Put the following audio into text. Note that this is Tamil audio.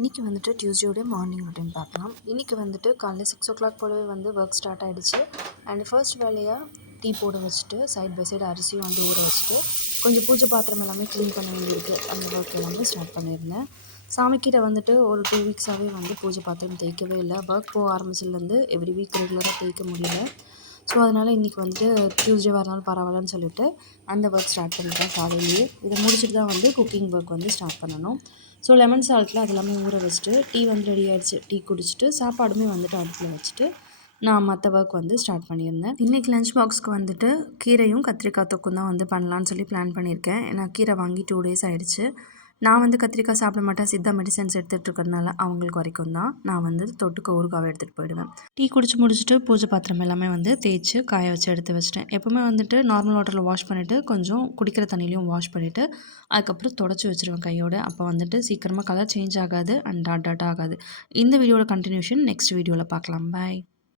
இன்றைக்கி வந்துட்டு டியூஸ்டே மார்னிங் ரொட்டீன் பார்க்கலாம். இன்றைக்கி வந்துட்டு காலையில் 6 o'clock போலவே வந்து ஒர்க் ஸ்டார்ட் ஆகிடுச்சு. அண்ட் ஃபர்ஸ்ட் வேலையாக டீ போட வச்சுட்டு சைட் பை சைடு அரிசியும் வந்து ஊற வச்சுட்டு கொஞ்சம் பூஜை பாத்திரம் எல்லாமே க்ளீன் பண்ண வேண்டியிருக்கு. அந்த ஒர்க் எல்லாமே ஸ்டார்ட் பண்ணியிருந்தேன். சாமிக்கிட்ட வந்துட்டு ஒரு 2 வீக்ஸாகவே வந்து பூஜை பாத்திரம் தேய்க்கவே இல்லை. ஒர்க் போக ஆரம்பிச்சிலேருந்து எவ்ரி வீக் ரெகுலராக தேய்க்க முடியல. ஸோ அதனால் இன்றைக்கி வந்துட்டு டியூஸ்டே வரனாலும் பரவாயில்லன்னு சொல்லிவிட்டு அந்த ஒர்க் ஸ்டார்ட் பண்ணிட்டேன் காலையிலேயே. இதை முடிச்சுட்டு தான் வந்து குக்கிங் ஒர்க் வந்து ஸ்டார்ட் பண்ணணும். ஸோ லெமன் சால்ட்டில் அது எல்லாமே ஊற வச்சுட்டு டீ வந்து ரெடி ஆகிடுச்சு. டீ குடிச்சிட்டு சாப்பாடுமே வந்துட்டு அடுப்பில் வச்சுட்டு நான் மற்ற ஒர்க் வந்து ஸ்டார்ட் பண்ணியிருந்தேன். இன்றைக்கி லஞ்ச் பாக்ஸ்க்கு வந்துட்டு கீரையும் கத்திரிக்காய் தொக்கும் தான் வந்து பண்ணலான்னு சொல்லி பிளான் பண்ணியிருக்கேன். ஏன்னா கீரை வாங்கி 2 days ஆகிடுச்சு. நான் வந்து கத்திரிக்காய் சாப்பிட மாட்டேன். சித்தா மெடிசன்ஸ் எடுத்துகிட்டு இருக்கிறதுனால அவங்களுக்கு வரைக்கும் தான் நான் வந்து தொட்டுக்க ஊறுகாவை எடுத்துகிட்டு போயிடுவேன். டீ குடிச்சு முடிச்சுட்டு பூஜை பாத்திரம் எல்லாமே வந்து தேய்ச்சி காய வச்சு எடுத்து வச்சிட்டேன். எப்போவுமே வந்துட்டு நார்மல் வாட்டரில் வாஷ் பண்ணிவிட்டு கொஞ்சம் குடிக்கிற தண்ணிலையும் வாஷ் பண்ணிவிட்டு அதுக்கப்புறம் தொடச்சி வச்சுருவேன் கையோடு. அப்போ வந்துட்டு சீக்கிரமாக கலர் சேஞ்ச் ஆகாது அண்ட் டாட் டாட் ஆகாது. இந்த வீடியோட கண்டினியூஷன் நெக்ஸ்ட் வீடியோவில் பார்க்கலாம். பாய்.